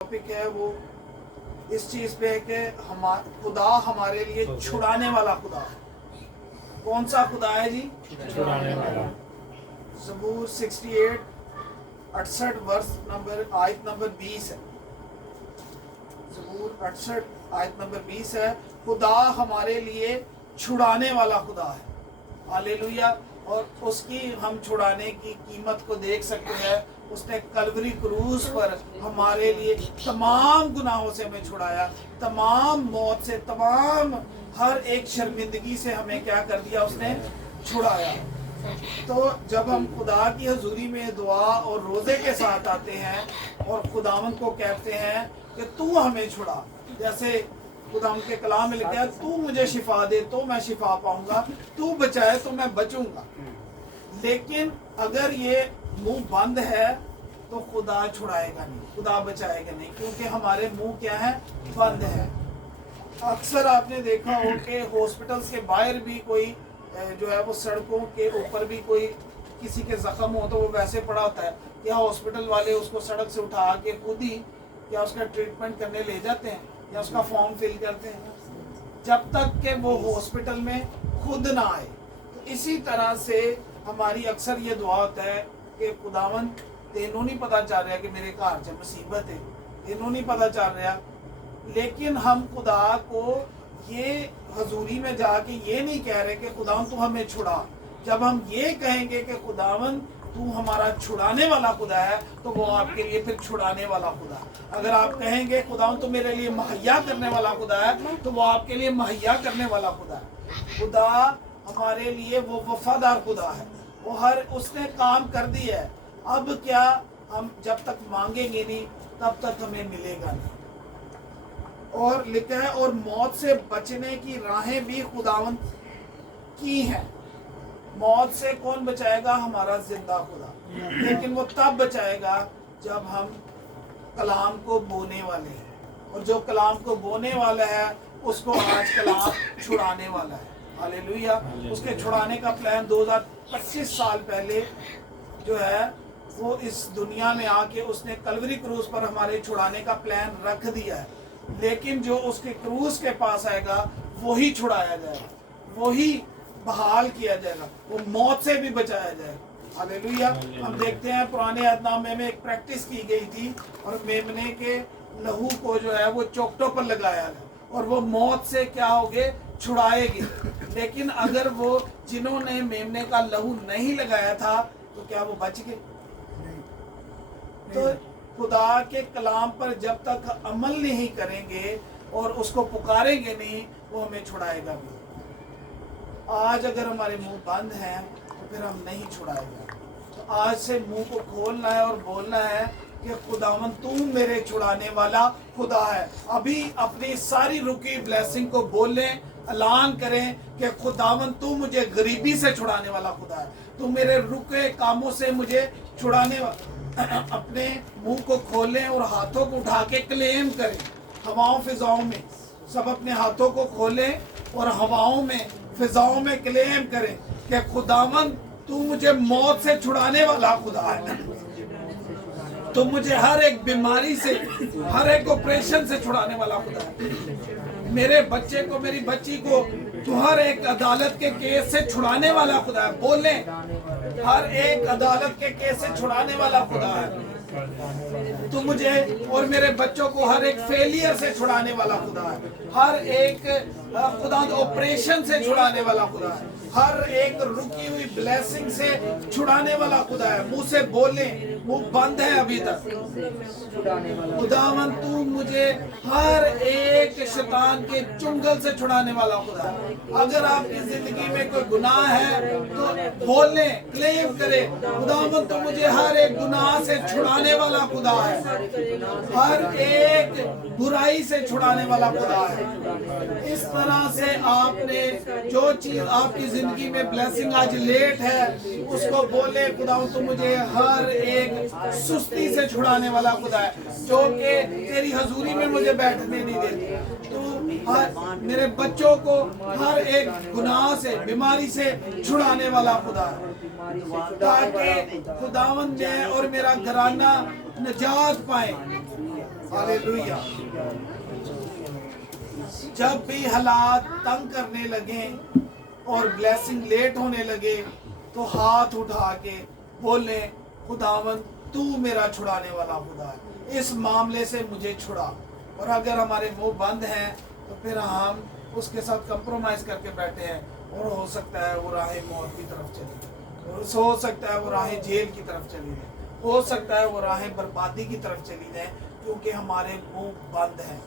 Topic है वो इस चीज पे है कि खुदा हमारे लिए छुड़ाने वाला खुदा है। कौन सा खुदा है जी? छुड़ाने वाला। ज़बूर 68 68 वर्ष आयत नंबर 20 है। ज़बूर 68 आयत नंबर 20 है। खुदा हमारे लिए छुड़ाने वाला खुदा है। हालेलुया। और उसकी हम छुड़ाने की कीमत को देख सकते हैं। उसने कलवरी क्रूज पर हमारे लिए तमाम गुनाहों से हमें छुड़ाया, तमाम मौत से, तमाम हर एक शर्मिंदगी से हमें क्या कर दिया, उसने छुड़ाया। तो जब हम खुदा की हजूरी में दुआ और रोज़े के साथ आते हैं और खुदावंद को कहते हैं कि तू हमें छुड़ा, जैसे खुदावंद के कलाम में लिखा है, तू मुझे शिफा दे तो मैं शिफा पाऊंगा, तू बचाए तो मैं बचूंगा। लेकिन अगर ये मुंह बंद है तो खुदा छुड़ाएगा नहीं, खुदा बचाएगा नहीं, क्योंकि हमारे मुंह क्या है, बंद है। अक्सर आपने देखा हो कि हॉस्पिटल्स के बाहर भी कोई जो है वो सड़कों के ऊपर भी कोई किसी के जख्म हो तो वो वैसे पड़ा होता है, क्या हॉस्पिटल वाले उसको सड़क से उठा के खुद ही क्या उसका ट्रीटमेंट करने ले जाते हैं या उसका फॉर्म फिल करते हैं, जब तक कि वो हॉस्पिटल में खुद ना आए। तो इसी तरह से हमारी अक्सर ये दुआ होता है कि खुदावन तेनों नहीं पता चल रहा कि मेरे घर च मुसीबत है, तेनों नहीं पता चल रहा, लेकिन हम खुदा को ये हजूरी में जाके ये नहीं कह रहे कि खुदावन तू हमें छुड़ा। जब हम ये कहेंगे कि खुदावन तू हमारा छुड़ाने वाला खुदा है तो वो आपके लिए फिर छुड़ाने वाला खुदा है। अगर आप कहेंगे खुदावन तू मेरे लिए मुहैया करने वाला खुदा है तो वो आपके लिए मुहैया करने वाला खुदा है। खुदा हमारे लिए वो वफादार खुदा है, वो हर उसने काम कर दिया है। अब क्या हम जब तक मांगेंगे नहीं तब तक हमें मिलेगा नहीं। और लिखा है और मौत से बचने की राहें भी खुदावंद की हैं। मौत से कौन बचाएगा? हमारा जिंदा खुदा, लेकिन वो तब बचाएगा जब हम कलाम को बोने वाले हैं, और जो कलाम को बोने वाला है उसको आज कलाम छुड़ाने वाला है। हालेलुया। उसके छुड़ाने का प्लान 2025 साल पहले जो है वो इस दुनिया में आके उसने कलवरी क्रूज पर हमारे छुड़ाने का प्लान रख दिया है। लेकिन जो उसके क्रूज के पास आएगा वही छुड़ाया जाएगा, वही बहाल किया जाएगा, वो मौत से भी बचाया जाएगा। हालेलुया। हम देखते हैं पुराने अहदनामे में एक प्रैक्टिस की गई थी और मेमने के लहू को जो है वो चौकटों पर लगाया गया और वो मौत से क्या होगे, छुड़ाएगी। लेकिन अगर वो जिन्होंने मेमने का लहू नहीं लगाया था तो क्या वो बच गए? तो खुदा के कलाम पर जब तक अमल नहीं करेंगे और उसको पुकारेंगे नहीं, वो हमें छुड़ाएगा भी। आज अगर हमारे मुंह बंद हैं तो फिर हम नहीं छुड़ाएगा। तो आज से मुंह को खोलना है और बोलना है कि खुदावन तू मेरे छुड़ाने वाला खुदा है। अभी अपनी सारी रुकी ब्लेसिंग को बोलें, ऐलान करें कि खुदावन तू मुझे गरीबी से छुड़ाने वाला खुदा है, तू मेरे रुके कामों से मुझे छुड़ाने वाला। अपने मुंह को खोलें और हाथों को उठा के क्लेम करें। हवाओं फिजाओं में सब अपने हाथों को खोलें और हवाओं में फिजाओं में क्लेम करें कि खुदावन तू मुझे मौत से छुड़ाने वाला खुदा है, तो मुझे हर एक बीमारी से, हर एक ऑपरेशन से छुड़ाने वाला खुदा है। मेरे बच्चे को, मेरी बच्ची को तो हर एक अदालत के केस से छुड़ाने वाला खुदा है। बोले हर एक अदालत के केस से छुड़ाने वाला खुदा है। तो मुझे और मेरे बच्चों को हर एक फेलियर से छुड़ाने वाला खुदा है, हर एक खुदा ऑपरेशन से छुड़ाने वाला खुदा है, हर एक रुकी हुई ब्लेसिंग से छुड़ाने वाला खुदा है। मुंह से बोले, मुंह बंद है अभी तक। खुदावन तू मुझे हर एक शैतान के चुंगल से छुड़ाने वाला खुदा है। अगर आपकी जिंदगी में कोई गुनाह है तो बोले, क्लेम करे, खुदावन तू मुझे हर एक गुनाह से छुड़ाने वाला खुदा है, हर एक बुराई से छुड़ाने वाला खुदा है। इस तरह से आपने जो चीज आपकी जिंदगी में ब्लेसिंग आज लेट है उसको बोले, खुदा तू मुझे हर एक सुस्ती से छुड़ाने वाला खुदा है, जो कि तेरी हजूरी में मुझे बैठने नहीं देती। तू मेरे बच्चों को हर एक गुनाह से, बीमारी से छुड़ाने वाला खुदा है, ताकि खुदावंद मैं और मेरा घराना निजात पाए। हालेलुया। जब भी हालात तंग करने लगे और ब्लेसिंग लेट होने लगे तो हाथ उठा के बोले, खुदावन तू मेरा छुड़ाने वाला खुदा है, इस मामले से मुझे छुड़ा। और अगर हमारे मुंह बंद हैं तो फिर हम उसके साथ कंप्रोमाइज करके बैठे हैं, और हो सकता है वो राहें मौत की तरफ चली जाए, और हो सकता है वो राहें जेल की तरफ चली जाए, हो सकता है वो राहें बर्बादी की तरफ चली जाए, क्योंकि हमारे मुंह बंद हैं।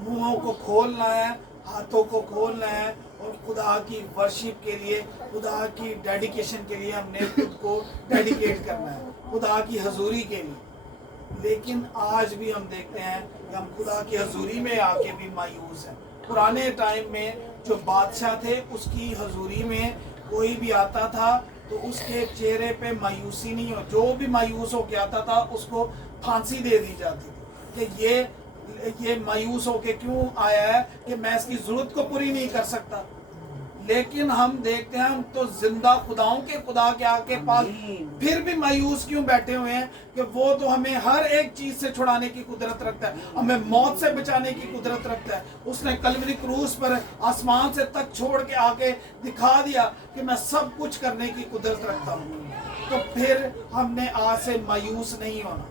मुंहों को खोलना है, हाथों को खोलना है, और खुदा की वर्शिप के लिए, खुदा की डेडिकेशन के लिए हमने खुद को डेडिकेट करना है, खुदा की हजूरी के लिए। लेकिन आज भी हम देखते हैं कि हम खुदा की हजूरी में आके भी मायूस हैं। पुराने टाइम में जो बादशाह थे, उसकी हजूरी में कोई भी आता था तो उसके चेहरे पे मायूसी नहीं हो, जो भी मायूस हो के आता था उसको फांसी दे दी जाती थी कि ये मायूस होके क्यों आया है कि मैं इसकी जरूरत को पूरी नहीं कर सकता। लेकिन हम देखते हैं हम तो जिंदा खुदाओं के खुदा के आके पास फिर भी मायूस क्यों बैठे हुए हैं कि वो तो हमें हर एक चीज से छुड़ाने की कुदरत रखता है, हमें मौत से बचाने की कुदरत रखता है। उसने कलवरी क्रूस पर आसमान से तक छोड़ के आके दिखा दिया कि मैं सब कुछ करने की कुदरत रखता हूँ। तो फिर हमने आज से मायूस नहीं होना,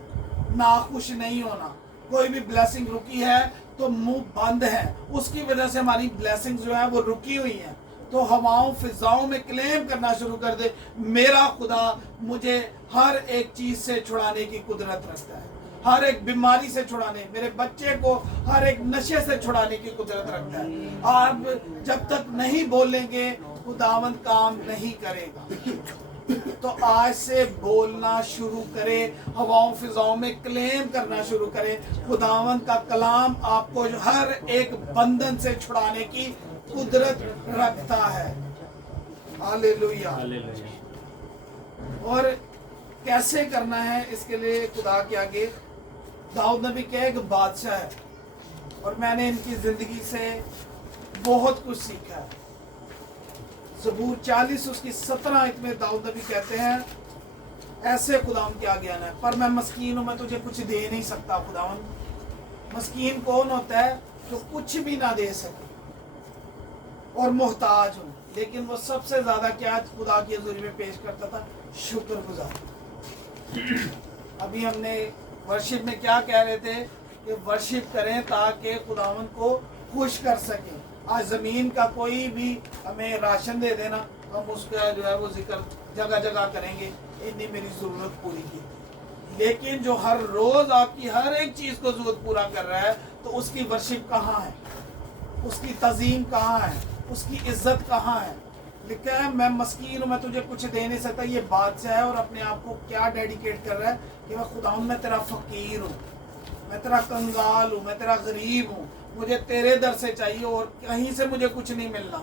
नाखुश नहीं होना। कोई भी ब्लेसिंग रुकी है तो मुंह बंद है, उसकी वजह से हमारी ब्लेसिंग जो है वो रुकी हुई है। तो हवाओं फिजाओं में क्लेम करना शुरू कर दे, मेरा खुदा मुझे हर एक चीज से छुड़ाने की कुदरत रखता है, हर एक बीमारी से छुड़ाने, मेरे बच्चे को हर एक नशे से छुड़ाने की कुदरत रखता है। आप जब तक नहीं बोलेंगे खुदावंद काम नहीं करेगा। तो आज से बोलना शुरू करें, हवाओं फिजाओं में क्लेम करना शुरू करें। खुदावंद का कलाम आपको हर एक बंधन से छुड़ाने की कुदरत रखता है। हालेलुया। और कैसे करना है, इसके लिए खुदा के आगे दाऊद नबी क्या एक बादशाह है, और मैंने इनकी जिंदगी से बहुत कुछ सीखा है। ज़बूर 40 उसकी 17 आयत में दाऊद नबी कहते हैं, ऐसे खुदावन के आगे आना है, पर मैं मस्कीन हूँ, मैं तुझे कुछ दे नहीं सकता। खुदावन, मस्कीन कौन होता है? जो कुछ भी ना दे सके और मोहताज हूँ। लेकिन वो सबसे ज्यादा क्या खुदा की हजूरी में पेश करता था? शुक्रगुजार। अभी हमने वर्शिप में क्या कह रहे थे कि वर्शिप करें ताकि खुदावन को खुश कर सकें। आज जमीन का कोई भी हमें राशन दे देना, हम उसका जो है वो जिक्र जगह जगह करेंगे, इन्हीं मेरी जरूरत पूरी की। लेकिन जो हर रोज आपकी हर एक चीज को जरूरत पूरा कर रहा है, तो उसकी वर्शिप कहाँ है? उसकी तज़ीम कहाँ है? उसकी इज्जत कहाँ है? लिखा है, मैं मस्कीन हूँ, मैं तुझे कुछ दे नहीं सकता। ये बादशाह है और अपने आप को क्या डेडिकेट कर रहा है कि मैं खुदावन, मैं तेरा फकीर हूँ, मैं तेरा कंगाल हूँ, मैं तेरा गरीब हूँ, मुझे तेरे दर से चाहिए और कहीं से मुझे कुछ नहीं मिलना।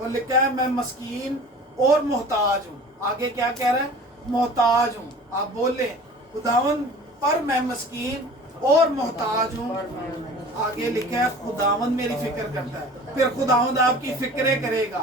और लिखा है, मैं मस्कीन और मोहताज हूँ। आगे क्या कह रहा है? मोहताज हूँ। आप बोले खुदावन, पर मैं मस्कीन और मोहताज हूँ। आगे लिखा है, खुदावंद मेरी फिक्र करता है। फिर खुदावंद आपकी फिक्रें करेगा,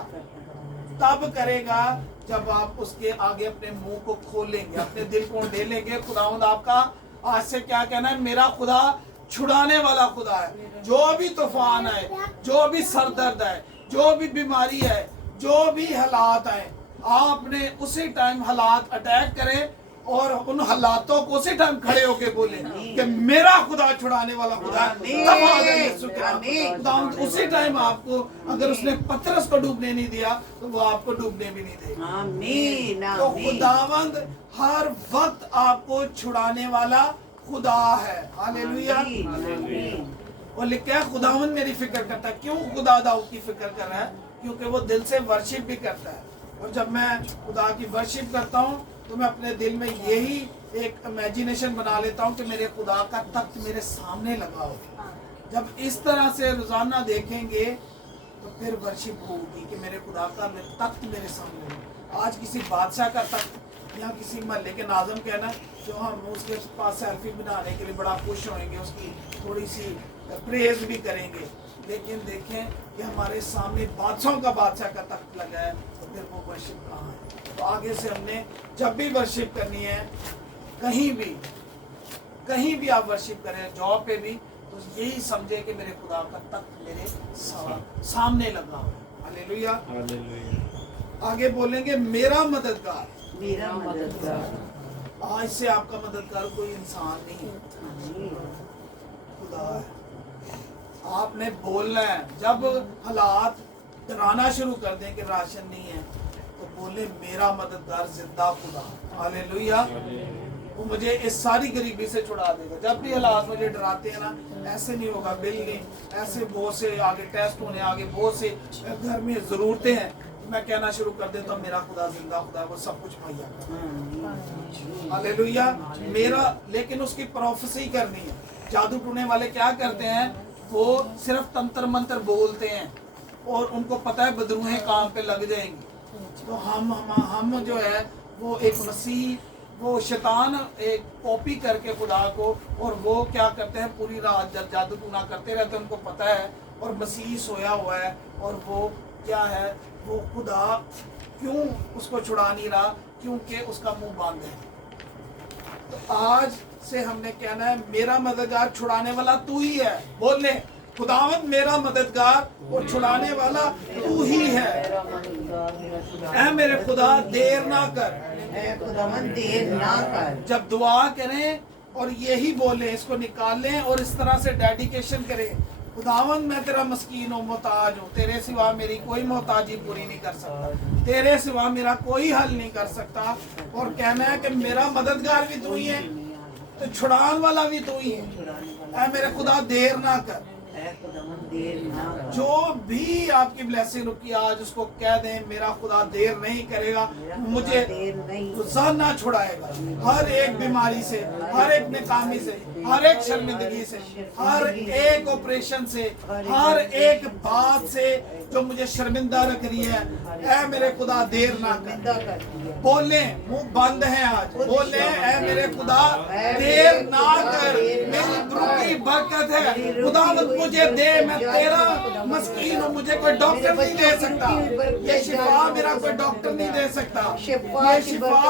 तब करेगा जब आप उसके आगे अपने मुंह को खोलेंगे, अपने दिल को ढेलेंगे। खुदावंद आपका आज से क्या कहना है? मेरा खुदा छुड़ाने वाला खुदा है। जो भी तूफान है, जो भी सरदर्द है, जो भी बीमारी है, जो भी हालात आए, आपने उसी टाइम हालात अटैक करें और उन हालातों को उसी टाइम खड़े होके बोले कि मेरा खुदा छुड़ाने वाला खुदा है। तब आ गए यीशु के नाम। उसी टाइम आपको, अगर उसने पतरस को डूबने नहीं दिया तो वो आपको डूबने भी नहीं देगा। तो खुदावंद हर वक्त आपको छुड़ाने वाला खुदा है। हालेलुया। और लिखा है, खुदावंद मेरी फिक्र करता है। क्यों खुदा दाऊद की फिक्र कर रहा है? क्योंकि वो दिल से वर्शिप भी करता है। और जब मैं खुदा की वर्शिप करता हूँ तो मैं अपने दिल में यही एक इमेजिनेशन बना लेता हूँ कि मेरे खुदा का तख्त मेरे सामने लगा हो। जब इस तरह से रोजाना देखेंगे तो फिर वर्शिप होगी कि मेरे खुदा का तख्त मेरे सामने हो। आज किसी बादशाह का तख्त या किसी महल्ले के नाज़िम कहना, जो हम उसके पास सेल्फी बनाने के लिए बड़ा खुश होंगे, उसकी थोड़ी सी प्रेज भी करेंगे। लेकिन देखें कि हमारे सामने बादशाहों का बादशाह का तख्त लगा है, तो फिर वो वर्शिप कहाँ है? तो आगे से हमने जब भी वर्शिप करनी है, कहीं भी आप वर्शिप करें, जॉब पे भी, तो यही समझे कि मेरे खुदा का तख्त मेरे सामने लगा हुआ है। हालेलुया। आगे बोलेंगे मेरा मददगार, मेरा मददगार। आज से आपका मददगार कोई इंसान नहीं है, खुदा है। आपने बोलना है, जब हालात डराना शुरू कर दें कि राशन नहीं है, तो बोले मेरा मददगार जिंदा खुदा। हालेलुया। वो मुझे इस सारी गरीबी से छुड़ा देगा। जब भी हालात मुझे डराते हैं ना, ऐसे नहीं होगा, बिल नहीं, ऐसे बहुत से आगे टेस्ट होने, आगे बहुत से घर में ज़रूरतें हैं, मैं कहना शुरू कर देता हूँ मेरा खुदा जिंदा खुदा है, वो सब कुछ मुहैया करता है। हालेलुया। मेरा, लेकिन उसकी प्रोफेसी करनी है। जादू टूने वाले क्या करते हैं, वो सिर्फ तंत्र मंत्र बोलते हैं और उनको पता है बदरूहें काम पे लग जाएंगी। तो हम जो है वो एक मसीह, वो शैतान एक कॉपी करके खुदा को, और वो क्या करते हैं पूरी रात जब जादू टूना करते रहते हैं, उनको पता है, और मसीह सोया हुआ है, और वो क्या है, वो खुदा क्यों उसको छुड़ा नहीं रहा, क्योंकि उसका मुंह बंद है। तो आज से हमने कहना है मेरा मददगार छुड़ाने वाला तू ही है। बोल ले खुदावंद मेरा मददगार और छुड़ाने वाला तू ही है। ऐ मेरे खुदा देर ना कर, खुदावंद देर ना कर। जब दुआ करें और यही बोले, इसको निकालें और इस तरह से डेडिकेशन करें, खुदावंद मैं तेरा मस्कीन हूँ, मोहताज हूँ, तेरे सिवा मेरी कोई मोहताजी पूरी नहीं कर सकता, तेरे सिवा मेरा कोई हल नहीं कर सकता। और कहना है कि मेरा मददगार भी तू ही है, तो छुड़ाने वाला भी तू ही है। ऐ मेरे खुदा देर ना कर। जो भी आपकी ब्लेसिंग रुकी आज उसको कह दें मेरा खुदा देर नहीं करेगा, मुझे गुस्सा ना छुड़ाएगा हर एक बीमारी से, हर एक नाकामी से, हर एक शर्मिंदगी से, हर एक ऑपरेशन से, हर एक बात से जो मुझे शर्मिंदा रख रही है। ऐ मेरे खुदा देर ना कर। बोले मुंह बंद है आज, बोले ऐ मेरे खुदा देर ना कर, मेरी रुकी बरकत है, खुदा मुझे दे, मैं तेरा मस्कीन हूँ, मुझे कोई डॉक्टर नहीं दे सकता, ये शिफा मेरा कोई डॉक्टर नहीं दे सकता, ये शिफा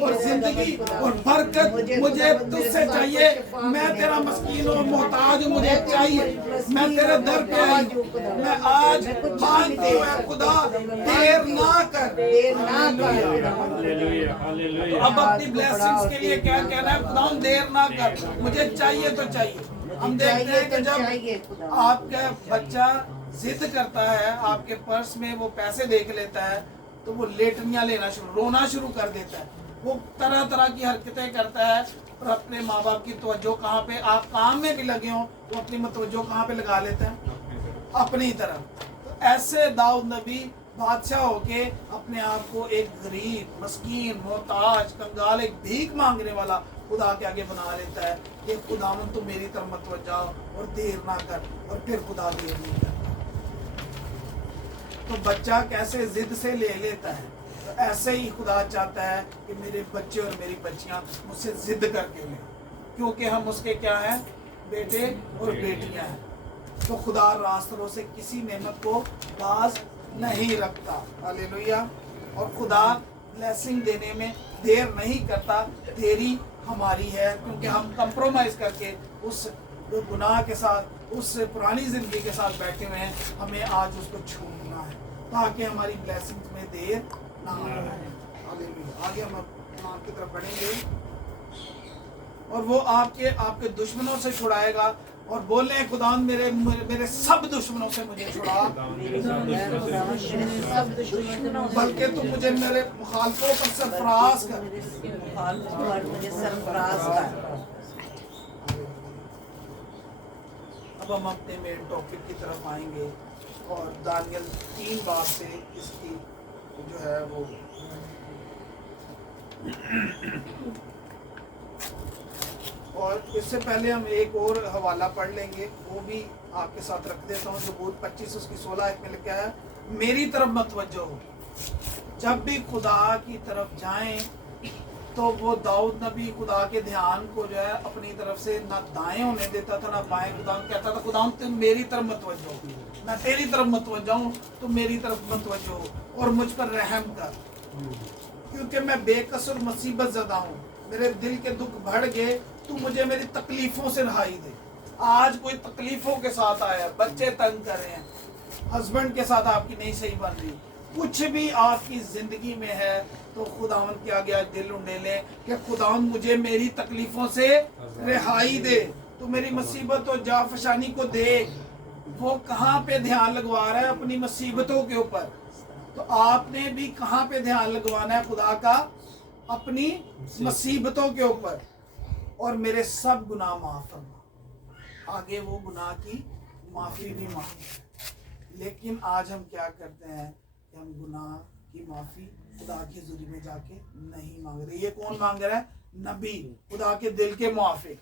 और जिंदगी और बरकत मुझे तुझसे चाहिए। मैं तेरा मस्कीन हूँ, मोहताज हूँ, मुझे चाहिए, मैं तेरे दर पे आई हूँ, मैं आज मानती हूँ खुदा देर ना कर। तो अब अपनी ब्लेसिंग्स के लिए क्या कहना है, खुदा देर ना कर, मुझे चाहिए तो चाहिए। हम देखते हैं कि जब आपका बच्चा जिद करता है, आपके पर्स में वो पैसे देख लेता है, तो वो लेटनियां लेना रोना शुरू कर देता है, वो तरह तरह की हरकतें करता है, और अपने माँ बाप की तवज्जो कहाँ पे, आप काम में भी लगे हो, वो अपनी तवज्जो कहाँ पे लगा लेता है, अपनी तरफ। तो ऐसे दाऊद नबी बादशाह होके अपने आप को एक गरीब, मस्कीन, मोहताज, कंगाल, एक भीख मांगने वाला खुदा के आगे बना लेता है कि खुदावन तू मेरी तरफ मत जाओ और देर ना कर, और फिर खुदा देर नहीं करता। तो बच्चा कैसे जिद से ले लेता है, तो ऐसे ही खुदा चाहता है कि मेरे बच्चे और मेरी बच्चियां मुझसे जिद करके लें, क्योंकि हम उसके क्या हैं, बेटे और बेटियां हैं। तो खुदा रास्तों से किसी नेमत को बाज नहीं रखता। हालेलुया। और खुदा ब्लेसिंग देने में देर नहीं करता, देरी हमारी है, क्योंकि हम कंप्रोमाइज करके उस गुनाह के साथ, उस पुरानी जिंदगी के साथ बैठे हुए हैं। हमें आज उसको छोड़ना है ताकि हमारी ब्लेसिंग में देर ना आए। हालेलुया। आगे हम नाम की तरफ बढ़ेंगे, और वो आपके दुश्मनों से छुड़ाएगा, और बोले खुदा मेरे मेरे सब दुश्मनों से मुझे छुड़ा, बल्कि तुम मुझे मेरे मुखालफों पर सरफराज कर। अब हम अपने मेन टॉपिक की तरफ आएंगे, और दानियल 3 बार से इसकी जो है वो और इससे पहले हम एक और हवाला पढ़ लेंगे, वो भी आपके साथ रख देता हूँ। ज़बूर 25 उसकी 16 में लिखा है, मेरी तरफ मतवज्जो हो। जब भी खुदा की तरफ जाएं तो वो दाऊद नबी खुदा के ध्यान को जो है अपनी तरफ से ना दाएं होने देता था ना बाएं। खुदा कहता था खुदा तुम मेरी तरफ मतवज्जो हो, मैं तेरी तरफ मतवज्जो हूँ, तुम मेरी तरफ मतवज्जो हो और मुझ पर रहम कर, क्योंकि मैं बेकसूर मुसीबत ज़दा हूँ। मेरे दिल के दुख बढ़ गए, तू मुझे मेरी तकलीफों से रहाई दे। आज कोई तकलीफों के साथ आया, बच्चे तंग कर रहे हैं, हस्बैंड के साथ आपकी नहीं सही बन रही, कुछ भी आपकी जिंदगी में है, तो खुदावंद के आगे आज दिल उंडेले कि खुदावंद मुझे मेरी तकलीफों से रिहाई दे। तो मेरी मुसीबत और जाफशानी को देख, वो कहाँ पे ध्यान लगवा रहा है अपनी मुसीबतों के ऊपर, तो आपने भी कहाँ पे ध्यान लगवाना है खुदा का, अपनी मुसीबतों के ऊपर। और मेरे सब गुनाह माफ फरमा, आगे वो गुनाह की माफी भी मांगे। लेकिन आज हम क्या करते हैं कि हम गुनाह की माफी खुदा की हुजूरी में जाके नहीं मांग रहे। ये कौन मांग रहा है? नबी, खुदा के दिल के मुआफिक।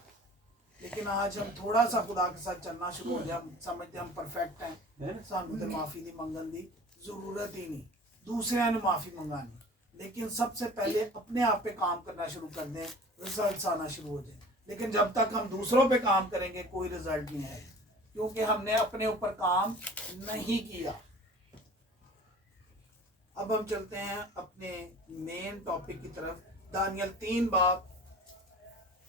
लेकिन आज हम थोड़ा सा खुदा के साथ चलना शुरू हो जाए, हम समझते हम परफेक्ट हैं, सानू तो माफी दी मंगन दी जरूरत ही नहीं, दूसरे ने माफी मंगानी। लेकिन सबसे पहले अपने आप पे काम करना शुरू कर दें, रिजल्ट आना शुरू हो जाए। लेकिन जब तक हम दूसरों पे काम करेंगे कोई रिजल्ट नहीं है, क्योंकि हमने अपने ऊपर काम नहीं किया। अब हम चलते हैं अपने मेन टॉपिक की तरफ। दानियल 3 बाब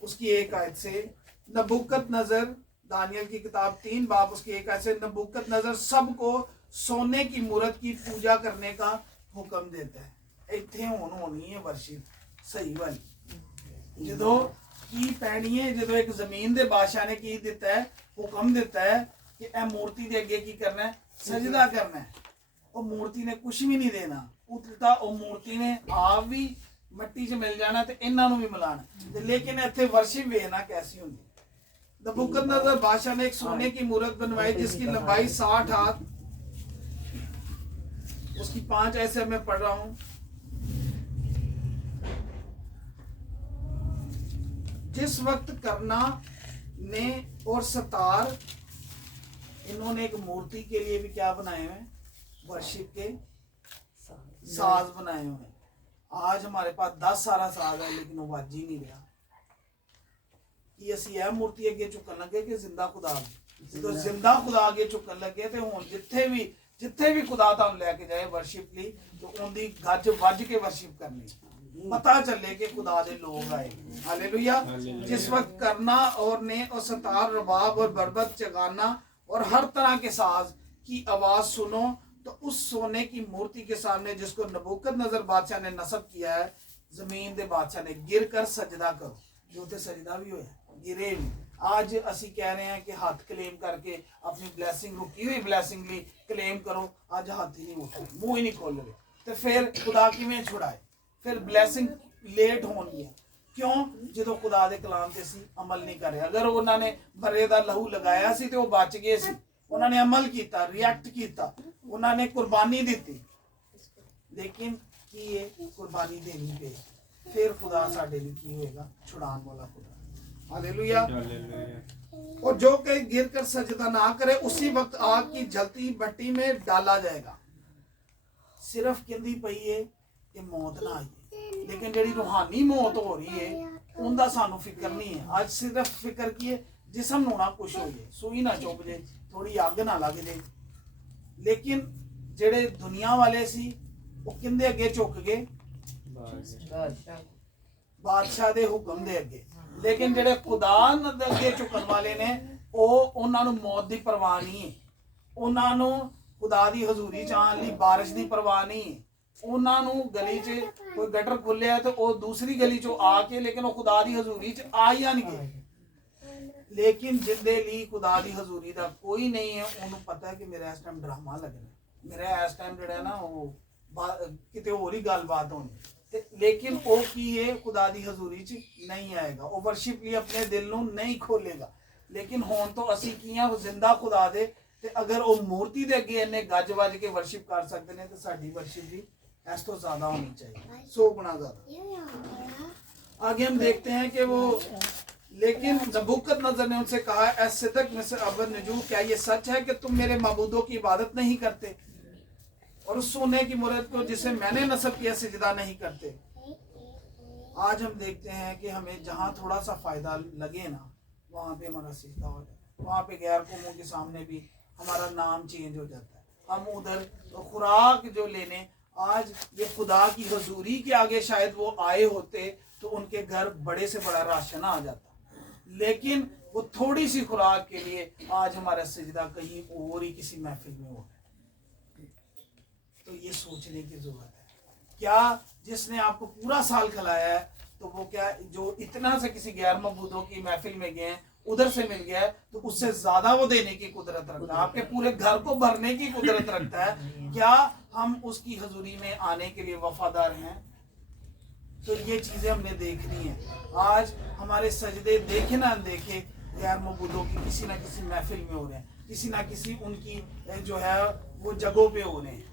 उसकी 1 आयत से, नबूकदनेस्सर, दानियल की किताब 3 बाब उसकी 1 आयत से, नबूकदनेस्सर सबको सोने की मूरत की पूजा करने का हुक्म देता है। इतने होनी है वर्शिप सही वाली, जदों की पैनी है, जदों एक जमीन दे बादशाह ने की दिता है, हुक्म दिता है कि ए मूर्ति दे अगे की करना है, सजदा करना है। और मूर्ति ने कुछ भी नहीं देना, उल्टा वो मूर्ति ने आप भी मट्टी च मिल जाना ते इन्हां नूं भी मिलाना। लेकिन इत्थे वर्शिप वेखना कैसी होंदी। नबूकदनेस्सर बादशाह ने एक सोने की मूरत बनवाई जिसकी लंबाई 60 हाथ, उसकी 5 ऐसे मैं पढ़ रहा हूं। जिस वक्त करना ने और सतार, इन्होंने एक मूर्ति के लिए भी क्या बनाए हुए हैं? वर्शिप के साज बनाए हुए हैं। आज हमारे पास 10 सारा साज है, लेकिन वो वाजी नहीं रहा कि असी यह मूर्ति अगे चुकन लगे कि जिंदा खुदा, तो जिंदा खुदा अगे चुकन लगे तो हुण जिथे भी खुदा तुहानूं लैके जाए वर्शिप लई, तो उनकी गज वज के वर्शिप करनी, पता चले कि खुदा दे लोग आए। हालेलुया। जिस वक्त करना और ने और सतार, रबाब और बरबत, चगाना और हर तरह के साज की आवाज सुनो, तो उस सोने की मूर्ति के सामने जिसको नबूकदनेस्सर बादशाह ने नस्ब किया है, जमीन दे बादशाह ने गिर कर सजदा करो। जो ते सजदा भी होया, गिरे भी। आज असी कह रहे हैं कि हाथ क्लेम करके अपनी ब्लैसिंग, रुकी हुई ब्लैसिंग ली क्लेम करो, आज हाथ ही नहीं उठ रहे, मुंह ही नहीं खोल रहे, तो फिर खुदा किवें छुड़ाए? फिर ब्लैसिंग लेट होनी है। क्यों? जो खुदा दे कलाम ते सी अमल नहीं करे। अगर उन्होंने बरे दा लहू लगाया सी तो वो बच गए सी, उन्होंने अमल किया, रिएक्ट किया, उन्होंने कुर्बानी दी, लेकिन की ये कुर्बानी देनी पे, फिर खुदा साडे लिए की होएगा? छुड़ाने वाला खुदा। हालेलुया। और जो कहीं गिर कर सजदा ना करे, उसी वक्त आग की जलती भट्टी में डाला जाएगा। सिर्फ कहती पई है कि मौत ना आए, लेकिन जी रूहानी मौत हो रही है उनका सानू फिक्र नहीं है। आज सिर्फ फिक्र की है जिसम नू ना कुछ हो जाए, सुई ना चुभ जाए, थोड़ी अग ना लग जाए। लेकिन जेड़े दुनिया वाले सी वो किंदे अगे झुक गए? बादशाह दे हुक्म दे अगे। लेकिन जेड़े खुदा दे अगे झुकन वाले ने, उन्हां नू मौत दी परवाह नहीं है, उन्हां नू खुदा दी हजूरी च आने लई बारिश दी परवाह नहीं है। उन्हां नू गली च कोई गटर खुलिया तो वो दूसरी गली चो आके, लेकिन वो खुदा दी हजूरी च आ जाणगे। लेकिन जिंदे लिए खुदा दी हजूरी दा कोई नहीं है, उन्होंने पता है कि मेरा इस टाइम ड्रामा लगना, मेरा इस टाइम जो ना वो किते होर ही गलबात होनी। लेकिन वो की है खुदा दी हजूरी च नहीं आएगा, वो वर्शिप लिए अपने दिल नू नहीं खोलेगा। लेकिन हुण तो असी कियां जिंदा खुदा दे, ते अगर वो मूर्ति दे अगे इन्ने गज वज के वर्शिप कर सकते हैं, तो साडी वर्शिप भी इस तो ज्यादा होनी चाहिए, 100 गुना ज्यादा। आगे हम देखते हैं कि वो, लेकिन नबूकदनेस्सर ने उनसे कहा, ऐ सिदक मिस्र अबद नजू, क्या ये सच है कि तुम मेरे माबूदों की इबादत नहीं करते और उस सोने की मूरत को जिसे मैंने नस्ब किया सजदा नहीं करते? आज हम देखते हैं कि हमें जहाँ थोड़ा सा फायदा लगे ना, वहाँ पे हमारा सजदा हो जाता है, वहाँ पे गैर कौमों के सामने भी हमारा नाम चेंज हो जाता है। हम उधर तो खुराक जो लेने, आज ये खुदा की हजूरी के आगे शायद वो आए होते तो उनके घर बड़े से बड़ा राशन आ जाता, लेकिन वो थोड़ी सी खुराक के लिए आज हमारा सजदा कहीं और ही किसी महफिल में हो है। तो ये सोचने की जरूरत है, क्या जिसने आपको पूरा साल खिलाया है, तो वो क्या जो इतना से किसी गैर मबूदों की महफिल में गए हैं उधर से मिल गया है, तो उससे ज्यादा वो देने की कुदरत रखता है, आपके पूरे घर को भरने की कुदरत रखता है। क्या हम उसकी हजूरी में आने के लिए वफादार हैं? तो ये चीजें हमने देखनी है। आज हमारे सजदे देखे ना देखे गैर मबूदों की किसी ना किसी महफिल में हो रहे हैं, किसी ना किसी उनकी जो है वो जगहों पे हो रहे हैं,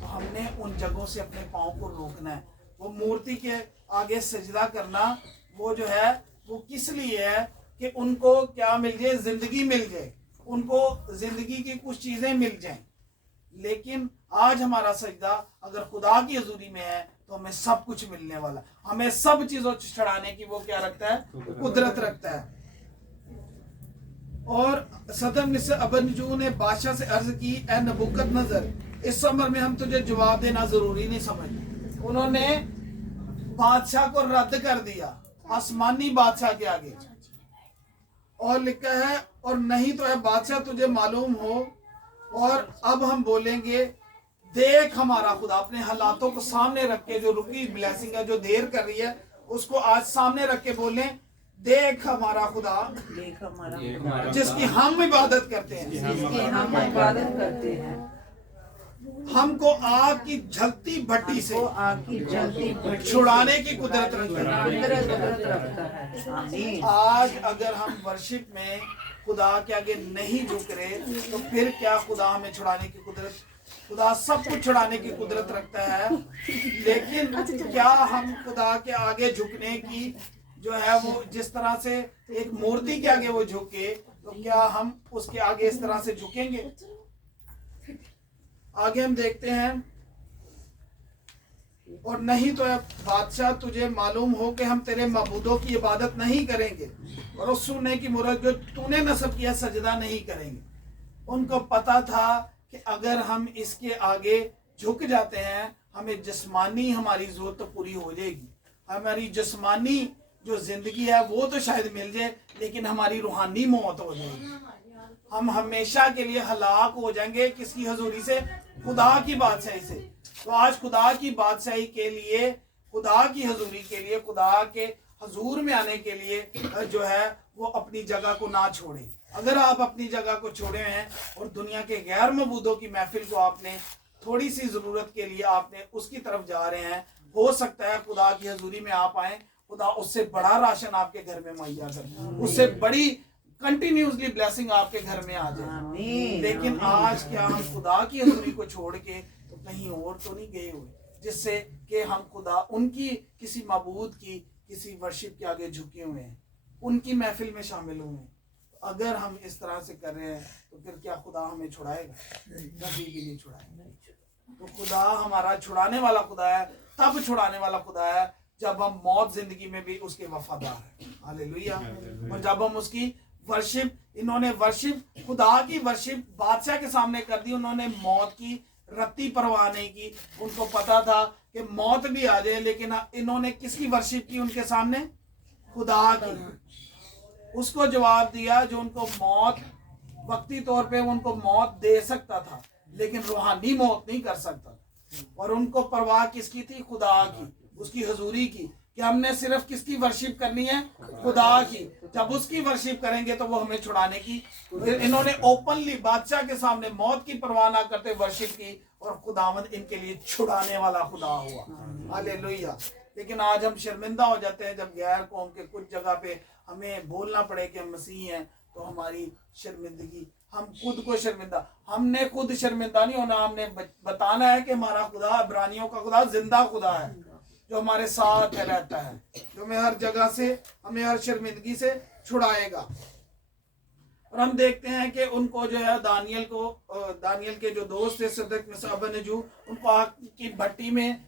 तो हमने उन जगहों से अपने पाँव को रोकना है। वो मूर्ति के आगे सजदा करना वो जो है वो किस लिए है कि उनको क्या मिल जाए, जिंदगी मिल जाए, उनको जिंदगी की कुछ चीजें मिल जाएं। लेकिन आज हमारा सजदा अगर खुदा की हजूरी में है तो हमें सब कुछ मिलने वाला, हमें सब चीजों चढ़ाने की वो क्या रखता है, कुदरत रखता है। और सदर मिस्र अबनजू ने बादशाह से अर्ज की, ए नबूकदनजर, इस उम्र में हम तुझे जवाब देना जरूरी नहीं समझते। उन्होंने बादशाह को रद्द कर दिया आसमानी बादशाह के आगे, और लिखा है और नहीं तो है बादशाह तुझे मालूम हो। और अब हम बोलेंगे देख हमारा खुदा, अपने हालातों को सामने रख के, जो रुकी ब्लेसिंग है जो देर कर रही है उसको आज सामने रख के बोलें, देख हमारा खुदा, देख हमारा खुदा, जिसकी हम इबादत करते हैं, जिसकी हम इबादत करते हैं, हमको आग की जलती भट्टी से आग की जलती भट्टी छुड़ाने की कुदरत रखता है। कुदरत रखता है। आमीन। आज अगर हम वर्शिप में खुदा के आगे नहीं झुक रहे तो फिर क्या खुदा हमें छुड़ाने की कुदरत, खुदा सब कुछ छुड़ाने की कुदरत रखता है, लेकिन क्या हम खुदा के आगे झुकने की जो है वो जिस तरह से एक मूर्ति के आगे वो झुके, तो क्या हम उसके आगे इस तरह से झुकेंगे? आगे हम देखते हैं, और नहीं तो बादशाह तुझे मालूम हो कि हम तेरे मबूदों की इबादत नहीं करेंगे और उस सुनने की मुराद जो तूने नस्ब किया सजदा नहीं करेंगे। उनको पता था कि अगर हम इसके आगे झुक जाते हैं हमें जिस्मानी हमारी जरूरत तो पूरी हो जाएगी, हमारी जिस्मानी जो जिंदगी है वो तो शायद मिल जाए, लेकिन हमारी रूहानी मौत हो जाएगी। हम हमेशा के लिए हलाक हो जाएंगे किसकी हजूरी से, खुदा की बादशाही से। तो आज खुदा की बादशाही के लिए, खुदा की हजूरी के लिए, खुदा के हजूर में आने के लिए जो है वो अपनी जगह को ना छोड़े। अगर आप अपनी जगह को छोड़े हैं और दुनिया के गैर मबूदों की महफिल को आपने थोड़ी सी जरूरत के लिए आपने उसकी तरफ जा रहे हैं, हो सकता है खुदा की हजूरी में आप आए, खुदा उससे बड़ा राशन आपके घर में मुहैया करे, उससे बड़ी कंटिन्यूसली ब्लेसिंग आपके घर में आ जाए। लेकिन आज क्या हम खुदा की हजूरी को छोड़ के तो कहीं और तो नहीं गए हुए, जिससे कि हम खुदा उनकी किसी मबूद की किसी वर्शिप के आगे झुके हुए हैं, उनकी महफिल में शामिल हुए हैं। अगर हम इस तरह से कर रहे हैं तो फिर क्या खुदा हमें छुड़ाएगा? कभी भी नहीं छुड़ाएगा। तो खुदा हमारा छुड़ाने वाला खुदा है, तब छुड़ाने वाला खुदा है जब हम मौत जिंदगी में भी उसके वफादार हैं। हालेलुया। और जब हम उसकी वर्शिप, इन्होंने वर्शिप, खुदा की वर्शिप बादशाह के सामने कर दी, उन्होंने मौत की रत्ती परवाह नहीं की। उनको पता था कि मौत भी आ जाए, लेकिन इन्होंने किसकी वर्शिप की उनके सामने? खुदा की। उसको जवाब दिया जो उनको मौत, वक्ती तौर पे उनको मौत दे सकता था लेकिन रूहानी मौत नहीं कर सकता। और उनको परवाह किसकी थी? खुदा की, उसकी हजूरी की, कि हमने सिर्फ किसकी वर्शिप करनी है? खुदा की। जब उसकी वर्शिप करेंगे तो वो हमें छुड़ाने की। इन्होंने ओपनली बादशाह के सामने मौत की परवाह ना करते वर्शिप की, और खुदावंद इनके लिए छुड़ाने वाला खुदा हुआ। हालेलुया। लेकिन आज हम शर्मिंदा हो जाते हैं जब गैर कौम के कुछ जगह पे हमें बोलना पड़े कि हम मसीह हैं, तो हमारी शर्मिंदगी, हम खुद को शर्मिंदा, हमने खुद शर्मिंदा नहीं होना, हमने बताना है कि हमारा खुदा, इब्रानियों का खुदा जिंदा खुदा है जो हमारे साथ रहता है, जो हमें हर जगह से, हमें हर शर्मिंदगी से छुड़ाएगा। और हम देखते हैं कि उनको जो है दानियल के जो दोस्त थे सदक मिस्र अबनजू, उनको आग की भट्टी में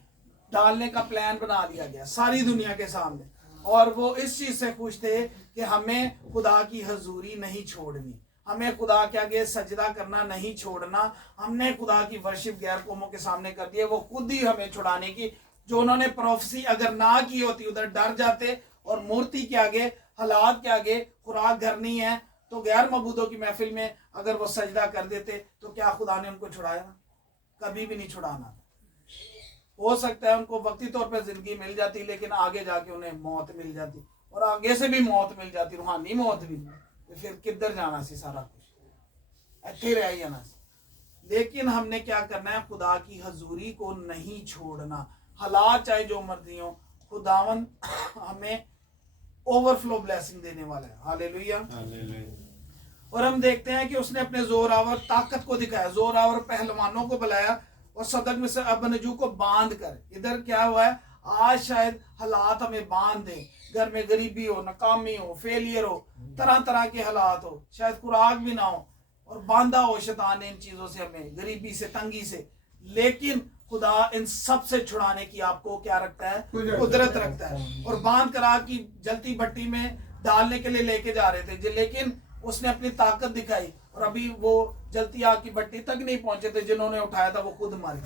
डालने का प्लान बना दिया गया सारी दुनिया के सामने, और वो इस चीज से खुश थे कि हमें खुदा की हजूरी नहीं छोड़नी, हमें खुदा के आगे सजदा करना नहीं छोड़ना। हमने खुदा की वर्शिप गैर कौमों के सामने कर दी है, वो खुद ही हमें छुड़ाने की, जो उन्होंने प्रोफेसी अगर ना की होती उधर डर जाते और मूर्ति के आगे, हालात के आगे, खुराक घर नहीं है तो गैर मबूदों की महफिल में अगर वो सजदा कर देते तो क्या खुदा ने उनको छुड़ाया? कभी भी नहीं छुड़ाना। हो सकता है उनको वक्ती तौर पर जिंदगी मिल जाती लेकिन आगे जाके उन्हें मौत मिल जाती और आगे से भी मौत मिल जाती, रूहानी मौत भी, तो फिर किधर जाना सी सारा कुछ अच्छे रह जाना सी। लेकिन हमने क्या करना है? खुदा की हजूरी को नहीं छोड़ना। हालात चाहे जो मर्जी हो, खुदावन हमें ओवरफ्लो ब्लेसिंग देने वाला है। हालेलुया। और हम देखते हैं कि उसने अपने जोरावर ताकत को दिखाया, जोरावर पहलवानों को बुलाया और सदक में से अबनजू को बांध कर। इधर क्या हुआ है? आज शायद हालात हमें बांध दें, घर में गरीबी हो, नाकामी हो, फेलियर हो, तरह तरह के हालात हो, शायद खुराक भी ना हो और बांधा हो शैतान इन चीजों से, हमें गरीबी से, तंगी से। लेकिन खुदा इन सब से छुड़ाने की आपको क्या रखता है? कुदरत रखता है। और बांध कर आग की जलती भट्टी में डालने के लिए लेके जा रहे थे, लेकिन उसने अपनी ताकत दिखाई और अभी वो जलती आग की भट्टी तक नहीं पहुंचे थे। जिन्होंने उठाया था वो खुद मारे,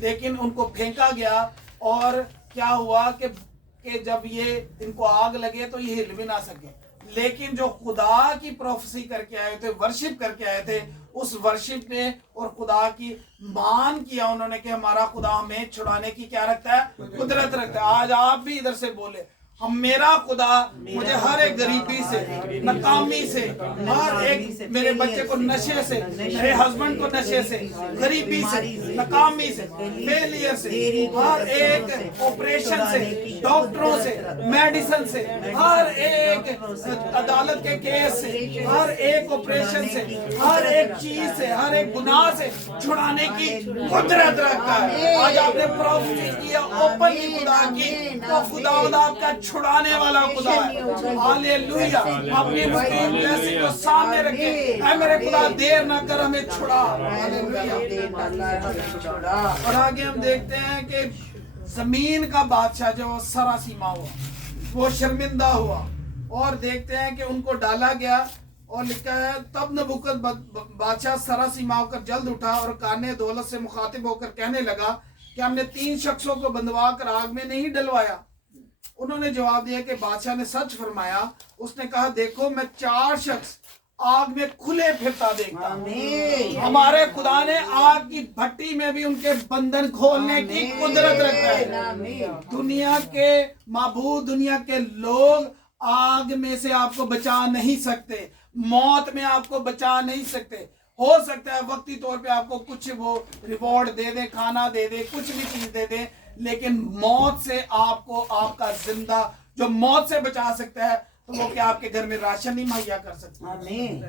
लेकिन उनको फेंका गया। और क्या हुआ कि जब ये इनको आग लगे तो ये हिल भी ना सके। लेकिन जो खुदा की प्रोफेसी करके आए थे, वर्शिप करके आए थे, उस वर्शिप ने और खुदा की मान किया उन्होंने कि हमारा खुदा हमें छुड़ाने की क्या रखता है? कुदरत रखता है। आज आप भी इधर से बोले, हम मेरा खुदा मुझे हर एक गरीबी से, नाकामी से, हर एक मेरे बच्चे को नशे से, मेरे हस्बैंड को नशे से, गरीबी से, नाकामी से, फेलियर से, हर एक ऑपरेशन से, डॉक्टरों से, मेडिसिन से, हर एक अदालत के केस से, हर एक ऑपरेशन से, हर एक चीज से, हर एक गुनाह से छुड़ाने की कुदरत रखता है। आज आपने प्रोफेसी किया ओपनली खुदा की, तो खुदा आपका छुड़ाने वाला खुदा है। हालेलुया। अपनी मुस्लिम ब्लेसिंग को सामने रखे, ऐ मेरे खुदा देर ना कर, हमें छुड़ा। हालेलुया। और आगे हम देखते हैं कि जमीन का बादशाह जो सरासीमा हुआ, वो शर्मिंदा हुआ। और देखते हैं कि उनको डाला गया और लिखा है, तब नबूकद बादशाह सरासीमा होकर जल्द उठा और काने दौलत से मुखातिब होकर कहने लगा कि हमने 3 शख्सों को बंधवा कर आग में नहीं डलवाया। उन्होंने जवाब दिया कि बादशाह ने सच फरमाया। उसने कहा, देखो मैं 4 शख्स आग में खुले फिरता देखता हूं। हमारे खुदा ने आग की भट्टी में भी उनके बंधन खोलने की कुदरत रखता है। दुनिया के माबूद, दुनिया के लोग आग में से आपको बचा नहीं सकते, मौत में आपको बचा नहीं सकते। हो सकता है वक्ती तौर पे आपको कुछ वो रिवॉर्ड दे दे, खाना दे दे, कुछ भी चीज दे दे, लेकिन मौत से आपको, आपका जिंदा जो मौत से बचा सकता है, तो वो क्या आपके घर में राशन नहीं मुहैया कर सकता?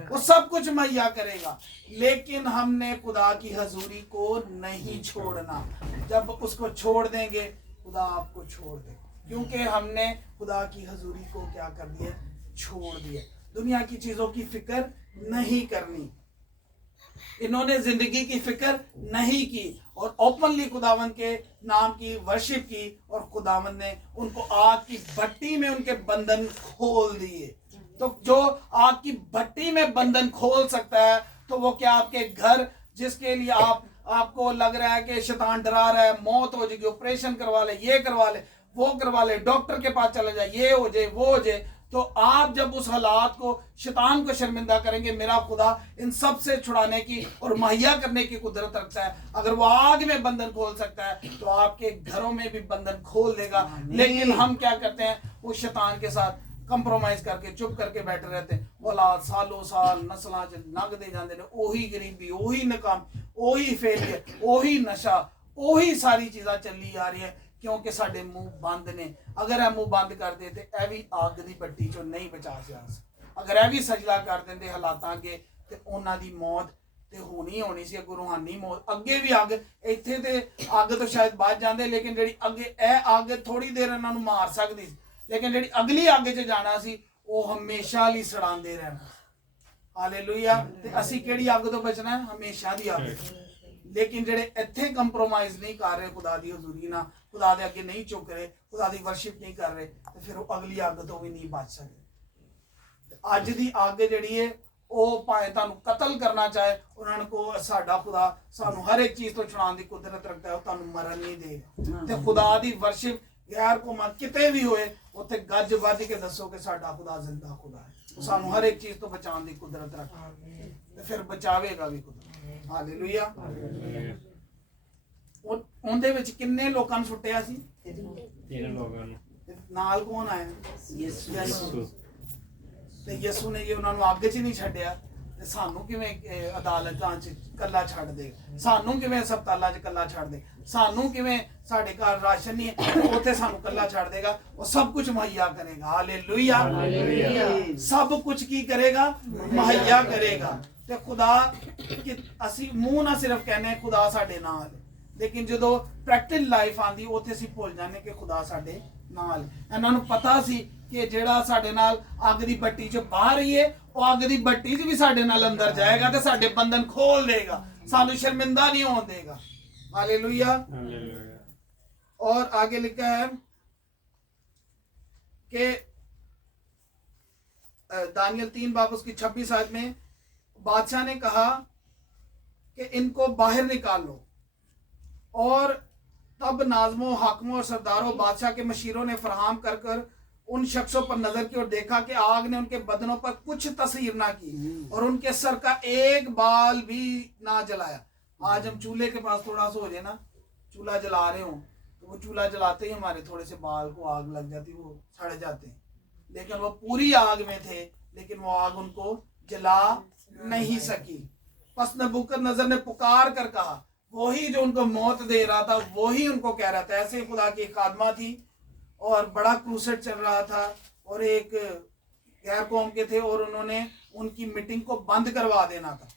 वो सब कुछ मुहैया करेगा। लेकिन हमने खुदा की हजूरी को नहीं छोड़ना। जब उसको छोड़ देंगे खुदा आपको छोड़ दे, क्योंकि हमने खुदा की हजूरी को क्या कर दिया? छोड़ दिया। दुनिया की चीजों की फिक्र नहीं करनी, इन्होंने जिंदगी की फिक्र नहीं की और ओपनली खुदावन के नाम की वर्शिप की, और खुदावन ने उनको आग की भट्टी में उनके बंधन खोल दिए। तो जो आग की भट्टी में बंधन खोल सकता है, तो वो क्या आपके घर, जिसके लिए आपको लग रहा है कि शैतान डरा रहा है, मौत हो जाएगी, ऑपरेशन करवा ले, ये करवा ले, वो करवा ले, डॉक्टर के पास चला जाए, ये हो जाए, वो हो जाए, तो आप जब उस हालात को, शैतान को शर्मिंदा करेंगे, मेरा खुदा इन सब से छुड़ाने की और मुहैया करने की कुदरत रखता है। अगर वो आग में बंधन खोल सकता है तो आपके घरों में भी बंधन खोल देगा। लेकिन हम क्या करते हैं? उस शैतान के साथ कंप्रोमाइज करके चुप करके बैठे रहते हैं। औलाद सालों साल नस्लां च लंघदे जांदे ने, ओही गरीबी, ओही नाकाम, ओही फेलियर, ओही नशा, ओही सारी चीज़ां चली आ रही है, क्योंकि साडे मुंह बंद ने। अगर ਇਹ मुंह बंद कर दे ते ਇਹ भी आग दी भट्टी चों नहीं बचा सकदा। अगर ਇਹ भी सजदा कर देंदे हालातां अगे ते ਉਹਨਾਂ ਦੀ मौत ते होनी सी, अगों रूहानी मौत। अगे भी अग ਇੱਥੇ ते अग तो शायद बच जांदे, लेकिन ਜਿਹੜੀ अगे ਇਹ अग थोड़ी देर ਇਹਨਾਂ ਨੂੰ मार सकदी सी, लेकिन ਜਿਹੜੀ अगली अग 'ਚ जाना सी ਉਹ हमेशा ਲਈ सड़ांदे रहना। हालेलुया। ते ਅਸੀਂ ਕਿਹੜੀ अग ਤੋਂ बचना है? हमेशा दी अग। लेकिन जेडे इत्थे कंप्रोमाइज नहीं कर रहे, खुदा दी हजूरी ना, खुदा दे अगे नहीं झुक रहे, खुदा दी वर्शिप नहीं कर रहे, तो फिर वो अगली अग तो भी नहीं बच सकते। अज दी अग जिहड़ी है ਉਹ ਭਾਵੇਂ ਤੁਹਾਨੂੰ ਕਤਲ ਕਰਨਾ ਚਾਹੇ, ਉਹਨਾਂ ਨੂੰ ਕੋ ਸਾਡਾ ਖੁਦਾ ਸਾਨੂੰ ਹਰ ਇੱਕ ਚੀਜ਼ ਤੋਂ ਛੁਡਾਉਣ ਦੀ ਕੁਦਰਤ ਰੱਖਦਾ ਹੈ, ਉਹ ਤੁਹਾਨੂੰ ਮਰਨ ਨਹੀਂ ਦੇਗਾ। ਤੇ ਖੁਦਾ ਦੀ ਵਰਸ਼ਿਪ ਗੈਰ ਕੌਮਾਂ ਕਿਤੇ ਵੀ ਹੋਏ, ਉੱਥੇ ਗੱਜ ਵੱਜ ਕੇ ਦੱਸੋ ਕਿ ਸਾਡਾ ਖੁਦਾ ਜ਼ਿੰਦਾ ਖੁਦਾ ਹੈ, ਉਹ ਸਾਨੂੰ ਹਰ ਇੱਕ ਚੀਜ਼ ਤੋਂ ਬਚਾਉਣ ਦੀ ਕੁਦਰਤ ਰੱਖਦਾ ਹੈ, ਤੇ ਫਿਰ ਬਚਾਵੇਗਾ ਵੀ ਖੁਦਾ। ਹਾਲੇਲੂਇਆ। ਉਹਦੇ ਵਿੱਚ ਕਿੰਨੇ ਲੋਕਾਂ ਨੂੰ ਸੁੱਟਿਆ ਸੀ? 3 ਲੋਕਾਂ ਨੂੰ। ਨਾਲ ਕੌਣ ਆਇਆ? ਯਿਸੂ। ਤੇ ਯਿਸੂ ਨੇ ਜੇ ਉਹਨਾਂ ਨੂੰ ਅੱਗ 'ਚ ਨਹੀਂ ਛੱਡਿਆ, ਤੇ ਸਾਨੂੰ ਕਿਵੇਂ ਅਦਾਲਤਾਂ 'ਚ ਕੱਲਾ ਛੱਡ ਦੇ? ਸਾਨੂੰ ਕਿਵੇਂ ਹਸਪਤਾਲਾਂ 'ਚ ਕੱਲਾ ਛੱਡ ਦੇ? ਸਾਨੂੰ ਕਿਵੇਂ ਸਾਡੇ ਘਰ ਰਾਸ਼ਨ ਨਹੀਂ ਹੈ ਉੱਥੇ ਸਾਨੂੰ ਕੱਲਾ ਛੱਡ ਦੇਗਾ? ਉਹ ਸਭ ਕੁਝ ਮੁਹੱਈਆ ਕਰੇਗਾ। ਹਾਲੇਲੂਇਆ। ਸਭ ਕੁਝ ਕੀ ਕਰੇਗਾ? ਮੁਹੱਈਆ ਕਰੇਗਾ। ਤੇ ਖੁਦਾ ਕਿ ਅਸੀਂ ਮੂੰਹ ਨਾਲ ਸਿਰਫ ਕਹਿੰਦੇ ਖੁਦਾ ਸਾਡੇ ਨਾਲ, ਲੇਕਿਨ ਜਦੋਂ ਪ੍ਰੈਕਟਿਕਲ ਲਾਈਫ ਆਂਦੀ ਉੱਥੇ ਅਸੀਂ ਭੁੱਲ ਜਾਂਦੇ ਕਿ ਖੁਦਾ ਸਾਡੇ ਨਾਲ। ਇਹਨਾਂ ਨੂੰ ਪਤਾ ਸੀ ਕਿ ਜਿਹੜਾ ਸਾਡੇ ਨਾਲ ਅੱਗ ਦੀ ਬੱਟੀ 'ਚ ਬਾਹਰ ਹੀ ਹੈ, ਉਹ ਅੱਗ ਦੀ ਬੱਟੀ 'ਚ ਵੀ ਸਾਡੇ ਨਾਲ ਅੰਦਰ ਜਾਏਗਾ ਤੇ ਸਾਡੇ ਬੰਧਨ ਖੋਲ ਦੇਗਾ, ਸਾਨੂੰ शर्मिंदा नहीं होने देगा। हालेलुया। और आगे लिखा है कि दानियल 3 बाब उसकी 26 आयत में बादशाह ने कहा कि इनको बाहर निकाल लो। और तब नाज़मों, हाकिमों और सरदारों, बादशाह के मशीरों ने फराहम कर कर उन शख्सों पर नजर की और देखा कि आग ने उनके बदनों पर कुछ तस्वीर ना की और उनके सर का एक बाल भी ना जलाया। आज हम चूल्हे के पास थोड़ा सा हो जाए ना, चूल्हा जला रहे हो तो वो चूल्हा जलाते ही हमारे थोड़े से बाल को आग लग जाती, वो सड़ जाते हैं, लेकिन वो पूरी आग में थे, लेकिन वो आग उनको जला नहीं सकी। बस नबूकदनेस्सर ने पुकार कर कहा, वही जो उनको मौत दे रहा था वही उनको कह रहा था। ऐसे खुदा की खादमा थी और बड़ा क्रूसेड चल रहा था और एक गैर कौम के थे और उन्होंने उनकी मीटिंग को बंद करवा देना था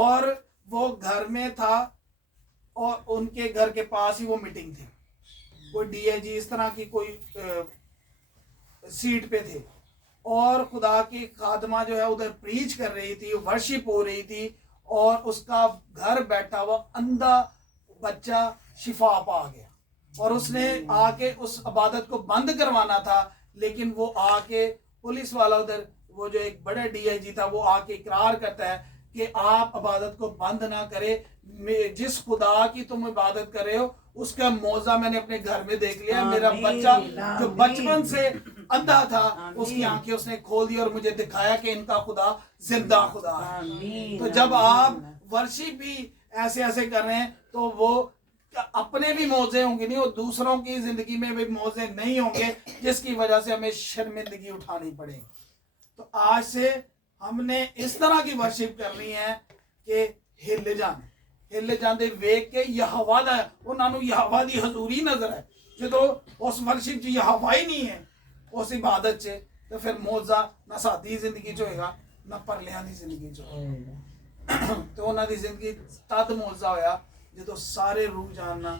और वो घर में था और उनके घर के पास ही वो मीटिंग थी। कोई डीआईजी इस तरह की कोई सीट पे थे और खुदा की खादमा जो है उधर प्रीच कर रही थी, वर्शिप हो रही थी और उसका घर बैठा हुआ अंधा बच्चा शिफा पा गया और उसने आके उस इबादत को बंद करवाना था, लेकिन वो आके पुलिस वाला उधर वो जो एक बड़ा डीआईजी था वो आके इकरार करता है कि आप इबादत को बंद ना करें, जिस खुदा की तुम इबादत कर रहे हो उसका मौजा मैंने अपने घर में देख लिया। मेरा बच्चा जो बचपन से अंधा था उसकी आंखें उसने खोल दी और मुझे दिखाया कि इनका खुदा जिंदा खुदा है। तो जब आप वर्शिप भी ऐसे ऐसे कर रहे हैं तो वो अपने भी मौजे होंगे नहीं और दूसरों की जिंदगी में भी मौजे नहीं होंगे जिसकी वजह से हमें शर्मिंदगी उठानी पड़ेगी। तो आज से हमने इस तरह की वर्शिप करनी है कि हिल जाते वेख के यहोवा दा उन्हां नूं यहोवा दी हजूरी नजर है। जो उस वर्शिप च यहोवा ही नहीं है उस इबादत च तो फिर मौजा ना सादी जिंदगी च होएगा ना परलियां दी जिंदगी च होएगा। तो उन्हां दी जिंदगी तद मौजा होया जो सारे रूह जानना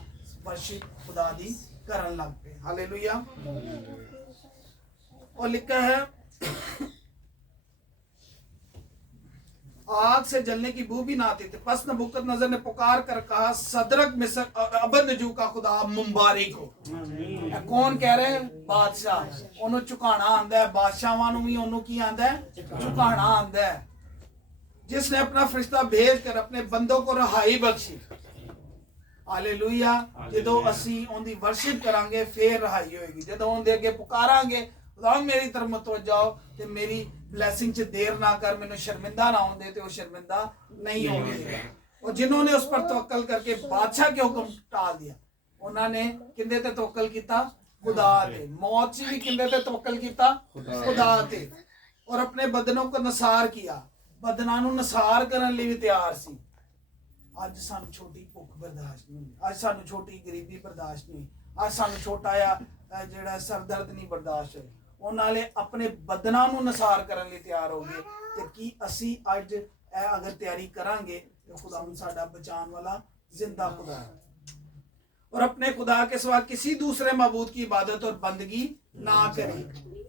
वर्शिप खुदा दी करन लग पे। हालेलुया। और लिखा है आग से जलने की बू भी ना आती थी। बस नबूकदनेस्सर ने पुकार कर कहा, सदरक मिस्र और अबदनजू का खुदा मुबारक हो। कौन कह रहे हैं? बादशाह। ओनू झुकाना आंदा है, बादशाहां नूं भी ओनू की आंदा है? झुकाना आंदा है। जिसने अपना फरिश्ता भेज कर अपने बंदों को रहाई बख्शी। हालेलुया। जदों असी उनकी वर्शिप करांगे फिर रहाई होएगी। जदों उनके अगे पुकारांगे, खुदा मेरी तरफ मतवज्जो आओ ते मेरी ब्लैसिंग च देर ना कर, मैनू शर्मिंदा ना होने दे, तो वो शर्मिंदा नहीं होंगे। और जिन्होंने उस पर तवक्कल करके बादशाह के हुक्म टाल दिया, उन्होंने किंदे ते तवक्कल कीता? खुदा ते। मौत से भी किंदे ते तवक्कल कीता? खुदा ते। और अपने बदनों को नसार किया, बदनां नूं नसार करन लई भी तैयार सी। ਅੱਜ ਸਾਨੂੰ ਛੋਟੀ ਭੁੱਖ ਬਰਦਾਸ਼ਤ ਨਹੀਂ ਹੋਈ, ਅੱਜ ਸਾਨੂੰ ਛੋਟੀ ਗਰੀਬੀ ਬਰਦਾਸ਼ਤ ਨਹੀਂ ਹੋਈ, ਅੱਜ ਸਾਨੂੰ ਛੋਟਾ ਆ ਜਿਹੜਾ ਸਰਦਰਦ ਨਹੀਂ ਬਰਦਾਸ਼ਤ ਹੋਈ। ਉਹਨਾਂ ਨੇ ਆਪਣੇ ਬਦਨਾਂ ਨੂੰ ਨਸਾਰ ਕਰਨ ਲਈ ਤਿਆਰ ਹੋ ਗਏ। ਤੇ ਕੀ ਅਸੀਂ ਅੱਜ ਅਗਰ ਤਿਆਰੀ ਕਰਾਂਗੇ तो खुदा साडा बचाने वाला जिंदा खुदा है। और अपने खुदा के सिवा किसी दूसरे मबूद की इबादत और बंदगी ना करें।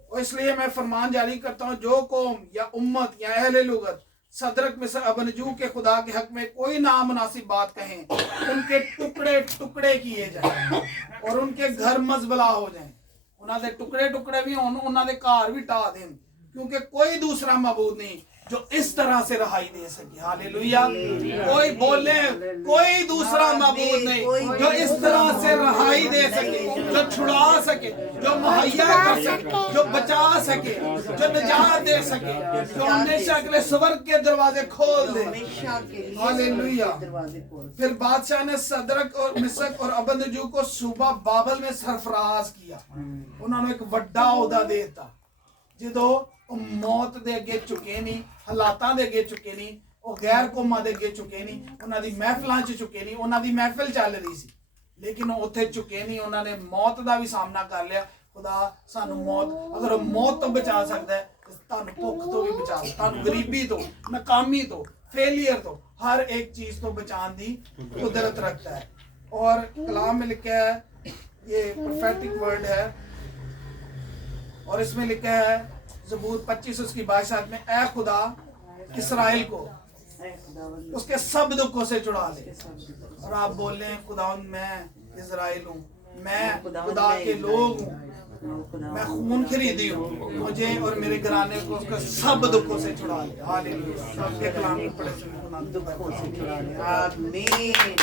और इसलिए मैं फरमान जारी करता हूँ, जो कौम या उम्मत या अहले लुगत सदरक मिस्र अबनजू के खुदा के हक में कोई नामुनासिब बात कहें, उनके टुकड़े टुकड़े किए जाएं और उनके घर मजबला हो जाएं। उन्होंने टुकड़े टुकड़े भी हों, उन्होंने घर भी ढा दें, क्योंकि कोई दूसरा मबूद नहीं जो इस तरह से रहाई दे सके। हालेलुया। कोई बोले कोई दूसरा मबूद नहीं जो इस तरह से रहाई दे सके, जो छुड़ा सके, जो मुहैया कर सके, जो बचा सके, जो निजात दे सके, जो हमेशा के लिए स्वर्ग के दरवाजे खोल दे। हालेलुया। फिर बादशाह ने सदरक और मिसक और अबदनजू को सूबा बाबल में सरफराज किया। उन्होंने एक वड्डा ओहदा देता ਜਦੋਂ ਉਹ ਮੌਤ ਦੇ ਅੱਗੇ ਝੁਕੇ ਨਹੀਂ, ਹਾਲਾਤਾਂ ਦੇ ਅੱਗੇ ਝੁਕੇ ਨਹੀਂ, ਉਹ ਗੈਰ ਕੌਮਾਂ ਦੇ ਅੱਗੇ ਝੁਕੇ ਨਹੀਂ, ਉਹਨਾਂ ਦੀ ਮਹਿਫਲਾਂ 'ਚ ਝੁਕੇ ਨਹੀਂ। ਉਹਨਾਂ ਦੀ ਮਹਿਫਿਲ ਚੱਲ ਰਹੀ ਸੀ ਲੇਕਿਨ ਉਹ ਉੱਥੇ ਝੁਕੇ ਨਹੀਂ, ਉਹਨਾਂ ਨੇ ਮੌਤ ਦਾ ਵੀ ਸਾਹਮਣਾ ਕਰ ਲਿਆ। ਖੁਦਾ ਸਾਨੂੰ ਮੌਤ, ਅਗਰ ਉਹ ਮੌਤ ਤੋਂ ਬਚਾ ਸਕਦਾ ਹੈ ਤੁਹਾਨੂੰ ਭੁੱਖ ਤੋਂ ਵੀ ਬਚਾ ਸਕਦਾ, ਤੁਹਾਨੂੰ ਗਰੀਬੀ ਤੋਂ, ਨਾਕਾਮੀ ਤੋਂ, ਫੇਲਿयर ਤੋਂ, हर एक चीज को बचाने दी कुदरत रखता है। और कलाम में लिखा है, ये प्रोफेटिक वर्ड है और इसमें लिखा है ज़बूर 25 उसकी 22 में, ऐ खुदा इसराइल को उसके सब दुखों से छुड़ा ले। और आप बोल रहे हैं खुदा मैं इज़राइल हूँ, मैं खुदा के लोग हूँ, मैं खून खरीदी हूँ, मुझे और मेरे घराने को उसके सब दुखों से छुड़ा ले। हालेलुया। सबके कलाम को पढ़े सुने दुखों से छुड़ा ले। आमीन।